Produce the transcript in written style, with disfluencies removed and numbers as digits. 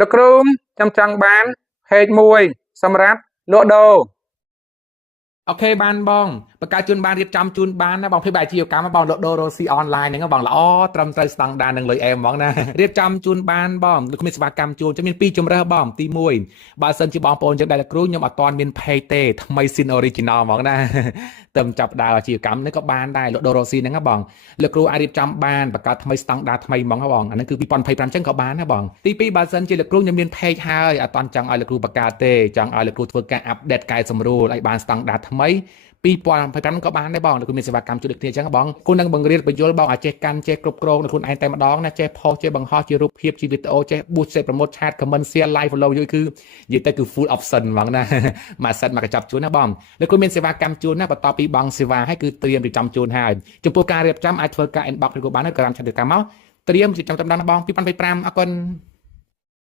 លោកគ្រូខ្ញុំចង់បាន page មួយសម្រាប់លក់ដូរ អូខេបានបងបកកើតជូនបានរៀបចំជូនបានណាបងភេទអាជីវកម្មបងលក់ដូររ៉ូស៊ីអនឡាញហ្នឹងបងល្អត្រឹមត្រូវស្តង់ដារនឹងលុយអែមហ្មងណារៀបចំជូនបានបងលោកមានសេវាកម្មជូនចាំមាន2ជំរើសបងទី1បើសិនជាបងប្អូនយើងដែលលោកគ្រូខ្ញុំអត់ទាន់មាន page ទេថ្មី sin original ហ្មងណាទៅចាប់ដើរអាជីវកម្មនេះក៏បានដែរលក់ដូររ៉ូស៊ីហ្នឹងបងលោកគ្រូអាចរៀបចំបានបកកើតថ្មីស្តង់ដារថ្មីហ្មងបងអាហ្នឹងគឺ2025ចឹងក៏បានដែរបងទី2បើសិនជាលោកគ្រូខ្ញុំមាន page ហើយអត់ទាន់ចង់ឲ្យលោកគ្រូបកកើតទេចង់ឲ្យលោកគ្រូធ្វើការ update កែសម្រួលឲ្យបានស្តង់ដារថ្មី2025ក៏បានដែរបងលោកគ្រូមានសេវាកម្មជួយដូចគ្នាចឹងបងគូនឹងបង្រៀនបញ្យលបងឲ្យចេះកាន់ចេះគ្រប់គ្រងនៅខ្លួនឯងតែម្ដងណាចេះផុសចេះបង្ហោះជារូបភាពជាវីដេអូចេះ boost ចេះ promote chat comment share live follow យូរគឺនិយាយទៅគឺ full option ហ្មងណាមួយសិតមកកញ្ចប់ជូនណាបងលោកគ្រូមានសេវាកម្មជូនណាបន្ទាប់ពីបងសេវាឲ្យគឺត្រៀមរៀបចំជូនហើយចំពោះការរៀបចំអាចធ្វើការ inbox ឬក៏បាននៅក្រោមឆាតកម្មមកត្រៀមរៀបចំតាមដល់បង2025អរគុណ